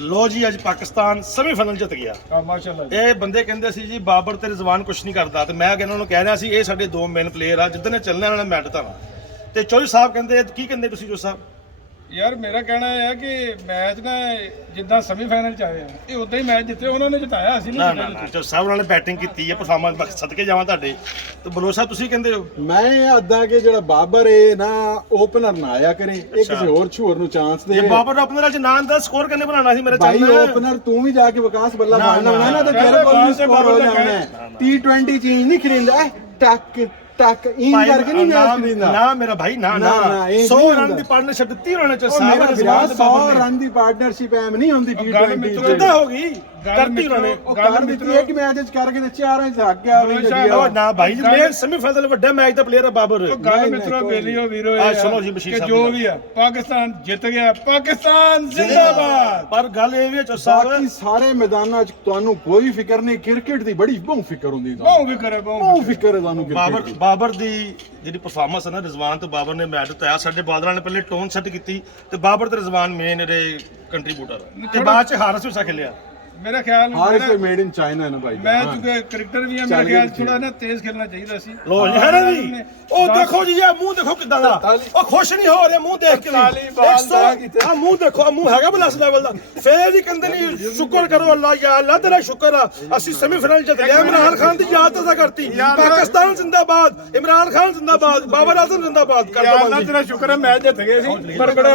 ਲੋ ਜੀ ਅੱਜ ਪਾਕਿਸਤਾਨ ਸੈਮੀਫਾਈਨਲ ਜਿੱਤ ਗਿਆ। ਮਾਸ਼ਾਅੱਲਾ। ਇਹ ਬੰਦੇ ਕਹਿੰਦੇ ਸੀ ਜੀ ਬਾਬਰ ਤੇ ਰਿਜ਼ਵਾਨ ਕੁਝ ਨਹੀਂ ਕਰਦਾ, ਤੇ ਮੈਂ ਇਹਨਾਂ ਨੂੰ ਕਹਿ ਰਿਹਾ ਸੀ ਇਹ ਸਾਡੇ ਦੋ ਮੇਨ ਪਲੇਅਰ ਆ, ਜਿੱਦਣ ਚੱਲਣੇ ਉਹਨਾਂ ਨੇ ਮੈਚ ਧਾਣਾ। ਤੇ ਚੌਧਰੀ ਸਾਹਿਬ ਕਹਿੰਦੇ ਕੀ ਕਹਿੰਦੇ ਤੁਸੀਂ ਜੋ ਸਾਹਿਬ? ਯਾਰ ਮੇਰਾ ਕਹਿਣਾ ਹੈ ਕਿ ਮੈਚ ਨਾ ਜਿੱਦਾਂ ਸੈਮੀਫਾਈਨਲ ਚ ਆਏ ਆ ਇਹ ਉਦਾਂ ਹੀ ਮੈਚ ਜਿੱਤੇ ਉਹਨਾਂ ਨੇ ਜਿਤਾਇਆ, ਅਸੀਂ ਨਾ ਨਹੀਂ ਨਾ ਨਾ ਚੌਧਰੀ ਸਾਹਿਬ ਨਾਲ ਬੈਟਿੰਗ ਕੀਤੀ ਹੈ, ਪਰਫਾਰਮੈਂਸ ਸਦਕੇ ਜਾਵਾਂ ਤੁਹਾਡੇ। ਤੇ ਬਲੋਚ ਸਾਹਿਬ ਤੁਸੀਂ ਕਹਿੰਦੇ ਹੋ? ਮੈਂ ਅੱਦਾਂ ਕਿ ਜਿਹੜਾ ਬਾਬਰ ਏ ਨਾ ਓਪਨਰ ਨਾ ਆਇਆ ਕਰੇ, ਇਹ ਕਿਸੇ ਹੋਰ ਛੋਰ ਨੂੰ ਚਾਂਸ ਦੇ। ਜੇ ਬਾਬਰ ਆਪਣਾ ਅੱਜ ਨਾਂ ਦਾ ਸਕੋਰ ਕਿੰਨੇ ਬਣਾਉਣਾ ਸੀ ਮੇਰੇ ਭਾਈ ਚੱਲ ਓਪਨਰ ਤੂੰ ਵੀ ਜਾ ਕੇ ਵਿਕਾਸ ਬੱਲਾ ਮਾਰਨਾ ਹੋਣਾ ਨਾ, ਤੇ ਤੇਰੇ ਕੋਲ ਵੀ ਸਕੋਰ ਹੋ ਜਾਣਾ। T20 ਚੀਜ਼ ਨਹੀਂ ਖਰੀਦਦਾ ਟੱਕ ਟੱਕ ਇਨ ਕਰਕੇ ਨਹੀਂ ਮੈਚ ਖਰੀਦਦਾ ਨਾ ਮੇਰਾ ਭਾਈ, ਨਾ ਨਾ 100 ਰਨ ਦੀ ਪਾਰਟਨਰਸ਼ਿਪ ਦਿੱਤੀ ਉਹਨਾਂ ਨੇ ਸਾਹਿਬ ਰਿਜ਼ਵਾਨ 100 ਰਨ ਦੀ ਪਾਰਟਨਰਸ਼ਿਪ ਐਮ ਨਹੀਂ ਹੁੰਦੀ T20 ਚ। ਕਿੱਦਾਂ ਹੋ ਗਈ? ਕਰਤੀ ਉਹਨਾਂ ਨੇ। ਉਹ ਕਰ ਦਿੱਤੀ ਇੱਕ ਮੈਚ ਚ ਕਰਕੇ ਤੇ ਚਾਰਾਂ ਚ ਹੱਕ ਗਿਆ ਵੀ ਉਹ ਨਾ ਭਾਈ ਜੀ ਮੇਨ ਸੈਮੀਫਾਈਨਲ ਵੱਡਾ ਮੈਚ ਦਾ ਪਲੇਅਰ ਹੈ ਬਾਬਰ। ਗੱਲ ਮਿੱਤਰੋ ਬੇਲੀਓ ਵੀਰੋ ਸੁਣੋ ਜੀ ਬਸ਼ੀਰ ਸਾਹਿਬ, ਜੋ ਵੀ ਆ ਪਾਕਿਸਤਾਨ ਜਿੱਤ ਗਿਆ, ਪਾਕਿਸਤਾਨ ਜ਼ਿੰਦਾਬਾਦ। ਪਰ ਗੱਲ ਇਹ ਵੀ ਹੈ ਸਾਹਿਬ, ਬਾਕੀ ਸਾਰੇ ਮੈਦਾਨਾਂ 'ਚ ਤੁਹਾਨੂੰ ਕੋਈ ਫਿਕਰ ਨਹੀਂ, ਕ੍ਰਿਕਟ ਦੀ ਬੜੀ ਬਹੁਤ ਫਿਕਰ ਹੁੰਦੀ ਬਹੁਤ ਫਿਕਰ ਹੈ, ਬਹੁਤ ਫਿਕਰ ਹੈ ਤੁਹਾਨੂੰ ਕ੍ਰਿਕਟ ਦੀ। ਬਾਬਰ ਦੀ ਜਿਹੜੀ ਪਰਫਾਰਮੈਂਸ ਹੈ ਨਾ, ਰਿਜ਼ਵਾਨ ਤੇ ਬਾਬਰ ਨੇ ਮੈਚ ਜਿਤਾਇਆ। ਸਾਡੇ ਬਾਦਲਾਂ ਨੇ ਪਹਿਲੇ ਟੋਨ ਸੈੱਟ ਕੀਤੀ ਤੇ ਬਾਬਰ ਤੇ ਰਿਜ਼ਵਾਨ ਮੇਨ ਜਿਹੜੇ ਕੰਟਰੀਬਿਊਟਰ ਤੇ ਬਾਅਦ ਚ ਹਾਰਸ ਵੀ ਖੇਲਿਆ। ਮੇਰਾ ਖਿਆਲ ਹਾਰਿਸ ਤੇ ਮੇਡ ਇਨ ਚਾਈਨਾ ਹੈ ਨਾ ਭਾਈ। ਮੈਂ ਚੁੱਕੇ ਕ੍ਰਿਕਟਰ ਵੀ ਆ, ਮੇਰਾ ਖਿਆਲ ਥੋੜਾ ਨਾ ਤੇਜ਼ ਖੇਲਣਾ ਚਾਹੀਦਾ ਸੀ। ਲੋ ਜੀ ਹੈ ਜੀ, ਉਹ ਦੇਖੋ ਜੀ ਇਹ ਮੂੰਹ ਦੇਖੋ ਕਿਦਾਂ ਦਾ, ਉਹ ਖੁਸ਼ ਨਹੀਂ ਹੋ ਰਿਹਾ ਮੂੰਹ ਦੇਖ ਕੇ। ਆ ਮੂੰਹ ਦੇਖੋ, ਆ ਮੂੰਹ ਹੈਗਾ ਬਲਸ ਲੈਵਲ ਦਾ। ਫੇਰ ਵੀ ਕਹਿੰਦੇ ਨਹੀਂ ਸ਼ੁਕਰ ਕਰੋ ਅੱਲਾ, ਯਾ ਅੱਲਾ ਤੇਰਾ ਸ਼ੁਕਰ ਆ ਅਸੀਂ ਸੈਮੀਫਾਈਨਲ ਜਿੱਤ ਗਏ। ਇਮਰਾਨ ਖਾਨ ਦੀ ਯਾਦ ਤਾਜ਼ਾ ਕਰਤੀ। ਪਾਕਿਸਤਾਨ ਜ਼ਿੰਦਾਬਾਦ, ਇਮਰਾਨ ਖਾਨ ਜ਼ਿੰਦਾਬਾਦ, ਬਾਬਰ ਆਜ਼ਮ ਜ਼ਿੰਦਾਬਾਦ। ਅੱਲਾ ਤੇਰਾ ਸ਼ੁਕਰ ਹੈ ਮੈਚ ਜਿੱਤ ਗਏ ਸੀ, ਪਰ ਬੜਾ